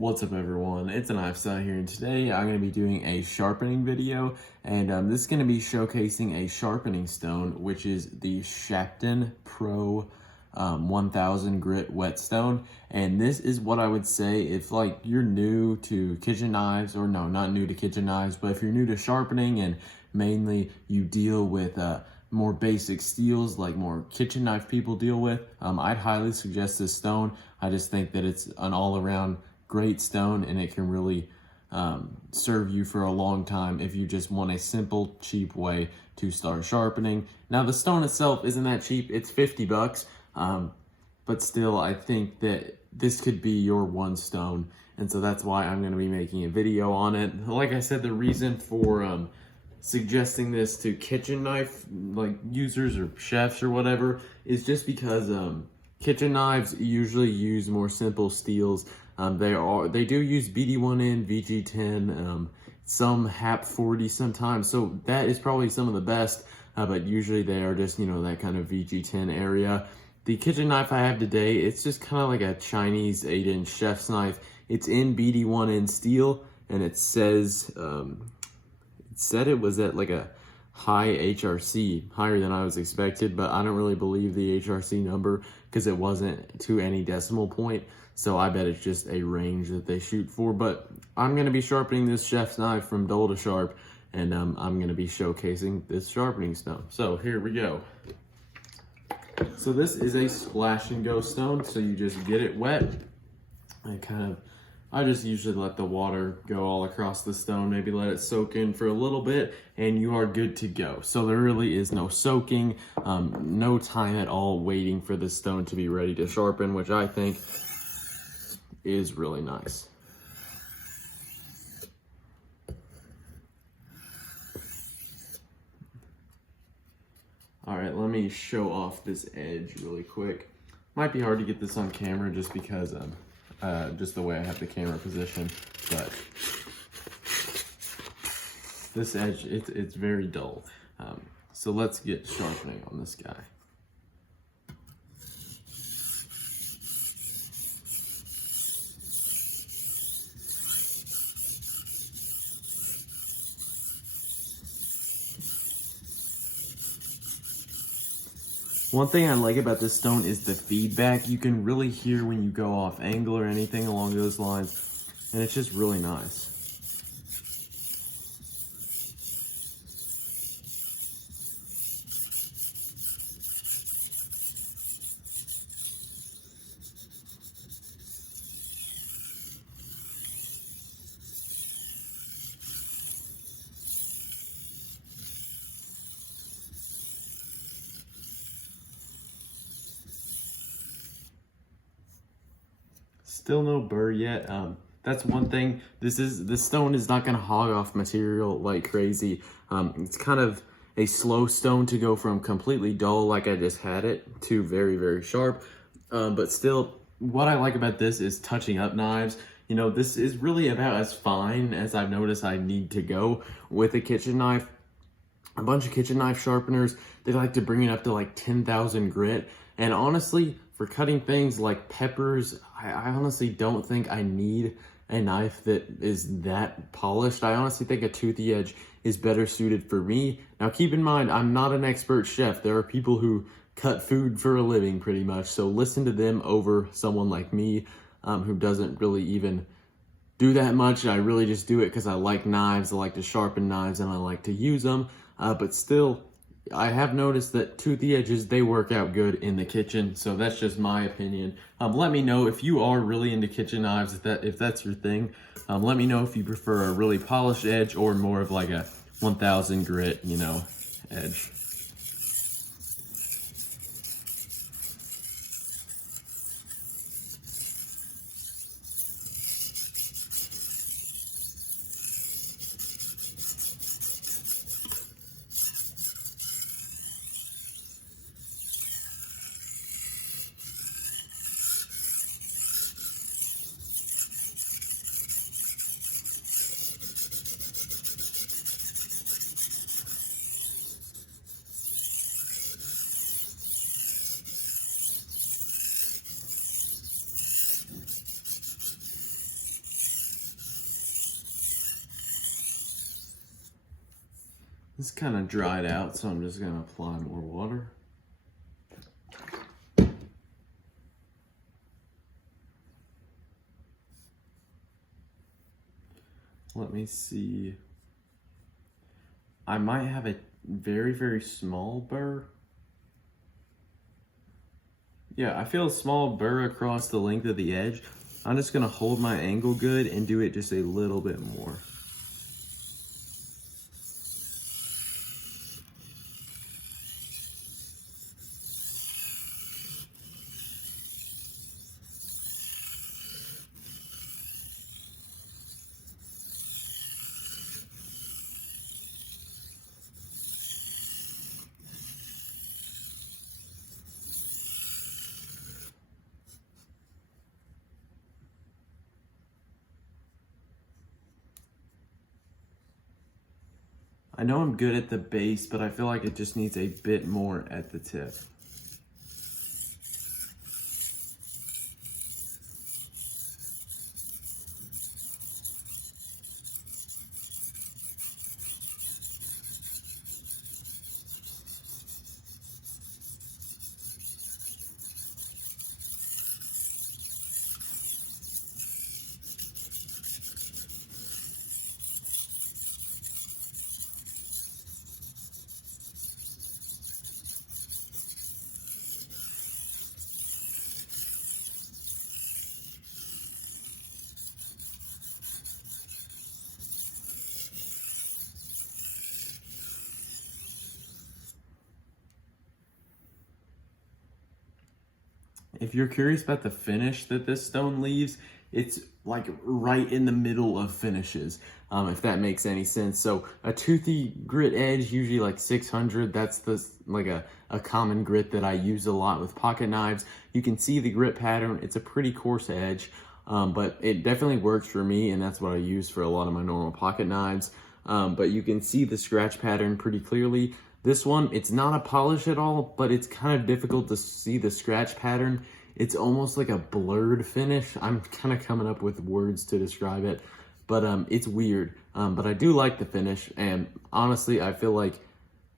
What's up everyone, it's a Knife Style here, and today I'm going to be doing a sharpening video, and this is going to be showcasing a sharpening stone, which is the Sharpening Pro 1000 grit whetstone. And this is what I would say if like you're new to kitchen knives, or no, not new to kitchen knives, but if you're new to sharpening and mainly you deal with more basic steels like more kitchen knife people deal with, I'd highly suggest this stone. I just think that it's an all-around great stone, and it can really serve you for a long time if you just want a simple, cheap way to start sharpening. Now, the stone itself isn't that cheap. It's 50 bucks, but still, I think that this could be your one stone, and so that's why I'm going to be making a video on it. Like I said, the reason for suggesting this to kitchen knife like users or chefs or whatever is just because kitchen knives usually use more simple steels. They do use BD1N, VG10, some HAP 40 sometimes, so that is probably some of the best, but usually they are just, you know, that kind of VG10 area. The kitchen knife I have today, it's just kind of like a Chinese 8-inch chef's knife. It's in BD1N steel, and it says, it said it was at like a high HRC, higher than I was expected, but I don't really believe the HRC number because it wasn't to any decimal point. So I bet it's just a range that they shoot for. But I'm going to be sharpening this chef's knife from dull to sharp, and I'm going to be showcasing this sharpening stone. So here we go. So this is a splash and go stone. So you just get it wet and I just usually let the water go all across the stone, maybe let it soak in for a little bit, and you are good to go. So there really is no soaking, no time at all waiting for the stone to be ready to sharpen, which I think is really nice. All right, let me show off this edge really quick. Might be hard to get this on camera just because just the way I have the camera positioned, but this edge, it's very dull. So let's get sharpening on this guy. One thing I like about this stone is the feedback. You can really hear when you go off angle or anything along those lines, and it's just really nice. Still no burr yet. That's one thing. This stone is not gonna hog off material like crazy. It's kind of a slow stone to go from completely dull like I just had it to very, very sharp. But still, what I like about this is touching up knives. You know, this is really about as fine as I've noticed I need to go with a kitchen knife. A bunch of kitchen knife sharpeners, they like to bring it up to like 10,000 grit. And honestly, for cutting things like peppers, I honestly don't think I need a knife that is that polished. I honestly think a toothy edge is better suited for me. Now keep in mind, I'm not an expert chef. There are people who cut food for a living pretty much. So listen to them over someone like me who doesn't really even do that much. I really just do it because I like knives, I like to sharpen knives, and I like to use them. But still, I have noticed that toothy edges, they work out good in the kitchen, so that's just my opinion. Let me know if you are really into kitchen knives, if that's your thing. Let me know if you prefer a really polished edge or more of like a 1000 grit, you know, edge. It's kind of dried out, so I'm just gonna apply more water. Let me see. I might have a very, very small burr. Yeah, I feel a small burr across the length of the edge. I'm just gonna hold my angle good and do it just a little bit more. I know I'm good at the base, but I feel like it just needs a bit more at the tip. If you're curious about the finish that this stone leaves, it's like right in the middle of finishes, if that makes any sense. So a toothy grit edge, usually like 600, that's like a common grit that I use a lot with pocket knives. You can see the grit pattern. It's a pretty coarse edge, but it definitely works for me, and that's what I use for a lot of my normal pocket knives. But you can see the scratch pattern pretty clearly. This one, it's not a polish at all, but it's kind of difficult to see the scratch pattern. It's almost like a blurred finish. I'm kind of coming up with words to describe it, but it's weird. But I do like the finish, and honestly, I feel like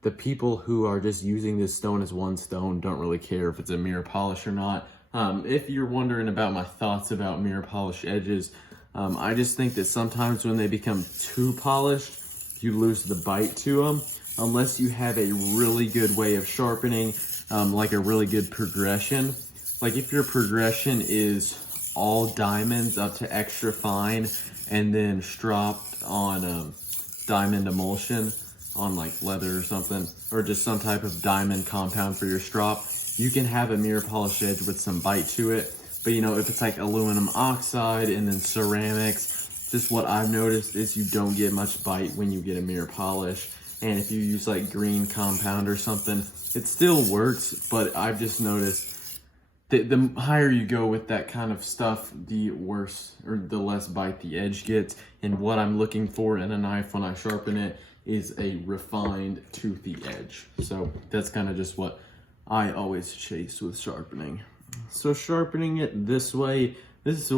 the people who are just using this stone as one stone don't really care if it's a mirror polish or not. If you're wondering about my thoughts about mirror polish edges, I just think that sometimes when they become too polished, you lose the bite to them. Unless you have a really good way of sharpening, like a really good progression. Like if your progression is all diamonds up to extra fine and then stropped on diamond emulsion on like leather or something, or just some type of diamond compound for your strop, you can have a mirror polish edge with some bite to it. But you know, if it's like aluminum oxide and then ceramics, just what I've noticed is you don't get much bite when you get a mirror polish. And if you use like green compound or something, it still works, but I've just noticed that the higher you go with that kind of stuff, the worse or the less bite the edge gets. And what I'm looking for in a knife when I sharpen it is a refined toothy edge. So that's kind of just what I always chase with sharpening. So sharpening it this way, this is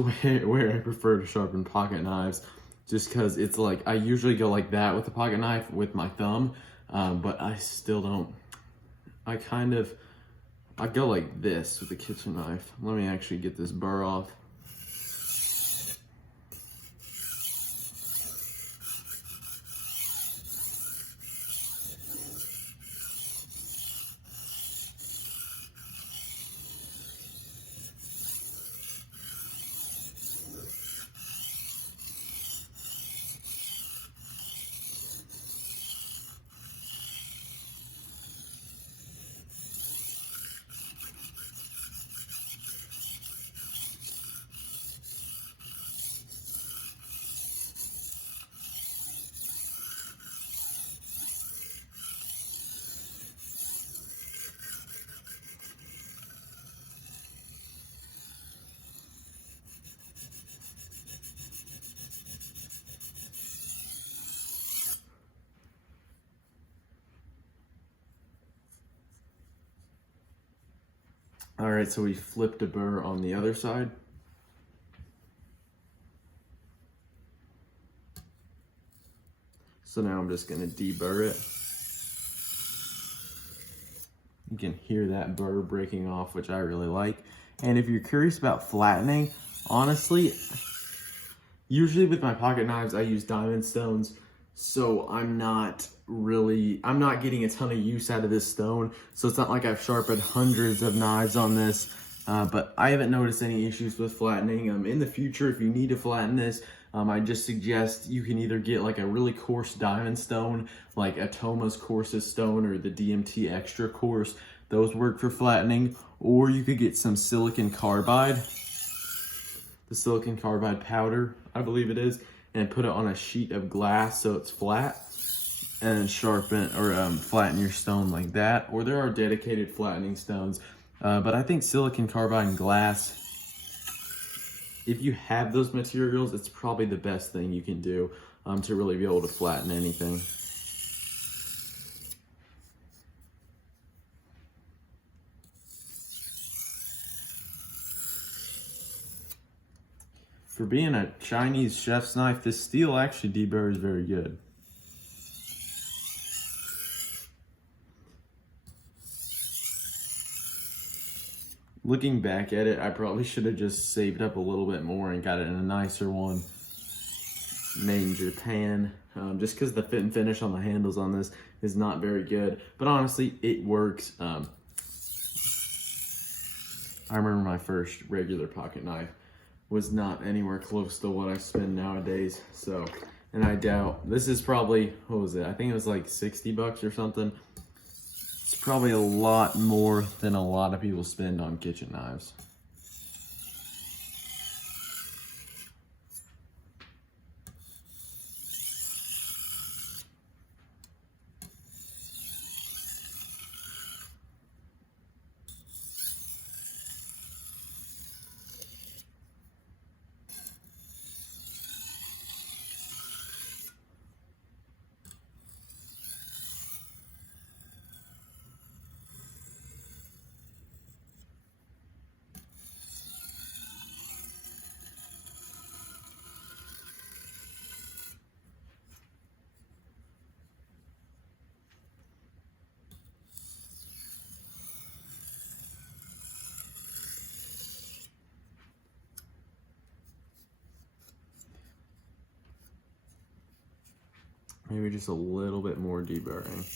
where I prefer to sharpen pocket knives. Just because it's like, I usually go like that with the pocket knife with my thumb, but I still don't, I go like this with the kitchen knife. Let me actually get this burr off. All right, so we flipped a burr on the other side. So now I'm just gonna deburr it. You can hear that burr breaking off, which I really like. And if you're curious about flattening, honestly, usually with my pocket knives, I use diamond stones. So I'm not getting a ton of use out of this stone. So it's not like I've sharpened hundreds of knives on this. But I haven't noticed any issues with flattening. In the future, if you need to flatten this, I just suggest you can either get like a really coarse diamond stone, like a Toma's coarsest stone or the DMT extra coarse. Those work for flattening. Or you could get some silicon carbide, the silicon carbide powder, I believe it is, and put it on a sheet of glass so it's flat, and sharpen or flatten your stone like that. Or there are dedicated flattening stones, but I think silicon carbide and glass, if you have those materials, it's probably the best thing you can do to really be able to flatten anything. For being a Chinese chef's knife, this steel actually deburrs very good. Looking back at it, I probably should have just saved up a little bit more and got it in a nicer one made in Japan. Just because the fit and finish on the handles on this is not very good. But honestly, it works. I remember my first regular pocket knife was not anywhere close to what I spend nowadays. So, and I doubt, this is probably, what was it? I think it was like 60 bucks or something. It's probably a lot more than a lot of people spend on kitchen knives. Maybe just a little bit more deburring.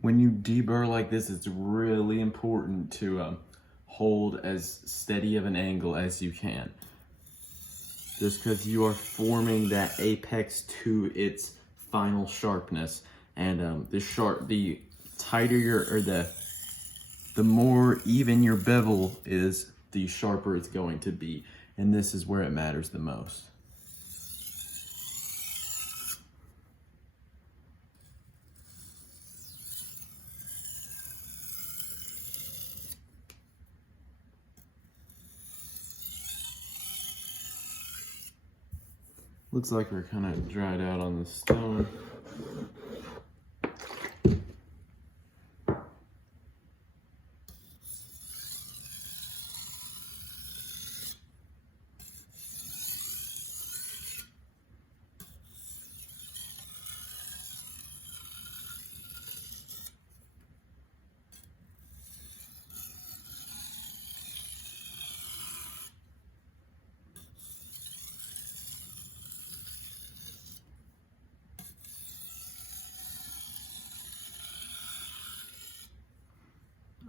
When you deburr like this, it's really important to hold as steady of an angle as you can. Just because you are forming that apex to its final sharpness. And the tighter the more even your bevel is, the sharper it's going to be. And this is where it matters the most. Looks like we're kind of dried out on the stone.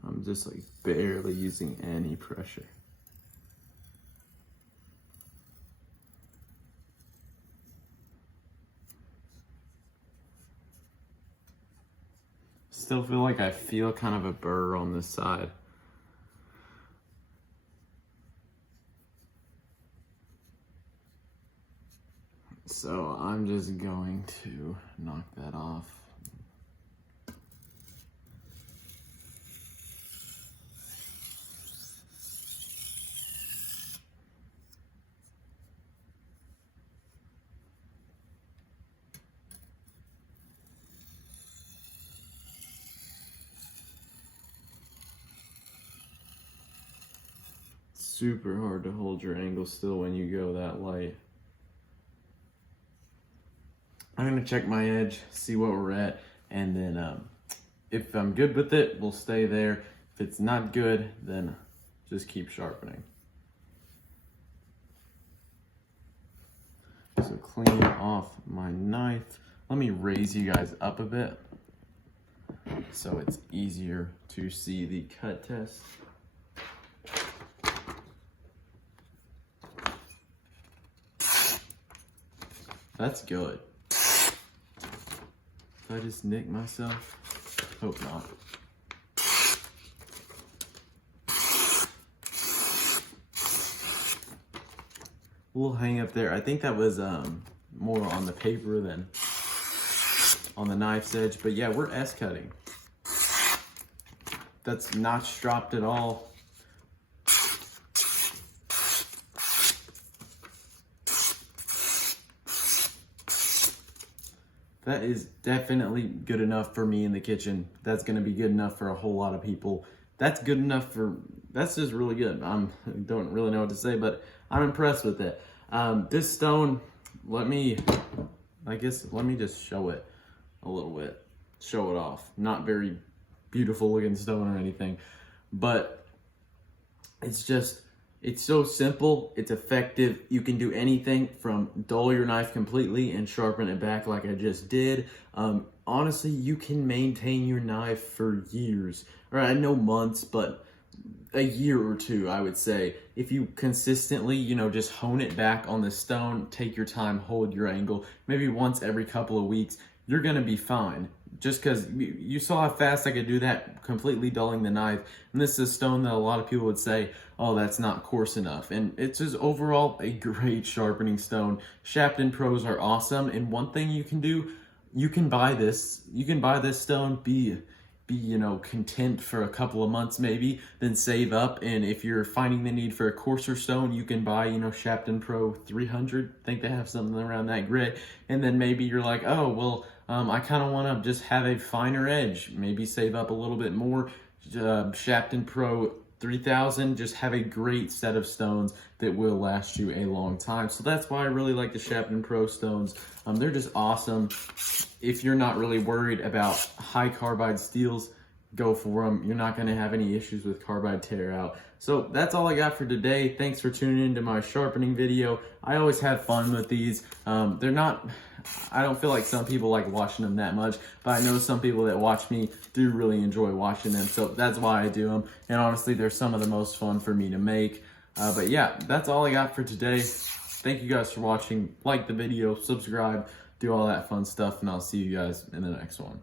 I'm just like barely using any pressure. still feel like I feel kind of a burr on this side. So I'm just going to knock that off. Super hard to hold your angle still when you go that light. I'm gonna check my edge, see what we're at, and then if I'm good with it, we'll stay there. If it's not good, then just keep sharpening. So clean off my knife. Let me raise you guys up a bit so it's easier to see the cut test. That's good. Did I just nick myself? Hope not. A little hang up there. I think that was more on the paper than on the knife's edge. But yeah, we're S-cutting. That's not stropped at all. That is definitely good enough for me in the kitchen. That's gonna be good enough for a whole lot of people. That's good enough for, that's just really good. I don't really know what to say, but I'm impressed with it. This stone, let me just show it a little bit. Show it off. Not very beautiful looking stone or anything, but it's so simple, it's effective. You can do anything from dull your knife completely and sharpen it back like I just did. Honestly, you can maintain your knife for years, or I know months, but a year or two, I would say. If you consistently, just hone it back on the stone, take your time, hold your angle, maybe once every couple of weeks, you're gonna be fine. Just because you saw how fast I could do that, completely dulling the knife. And this is a stone that a lot of people would say, oh, that's not coarse enough. And it's just overall a great sharpening stone. Sharpening Pros are awesome. And one thing you can do, you can buy this stone, be content for a couple of months maybe, then save up. And if you're finding the need for a coarser stone, you can buy, Sharpening Pro 300. I think they have something around that grit. And then maybe you're like, oh, well, I kind of want to just have a finer edge, maybe save up a little bit more. Sharpening Pro 3000, just have a great set of stones that will last you a long time. So that's why I really like the Sharpening Pro stones. They're just awesome. If you're not really worried about high carbide steels, go for them. You're not going to have any issues with carbide tear out. So that's all I got for today. Thanks for tuning into my sharpening video. I always have fun with these. I don't feel like some people like watching them that much, but I know some people that watch me do really enjoy watching them. So that's why I do them. And honestly, they're some of the most fun for me to make. But yeah, that's all I got for today. Thank you guys for watching. Like the video, subscribe, do all that fun stuff, and I'll see you guys in the next one.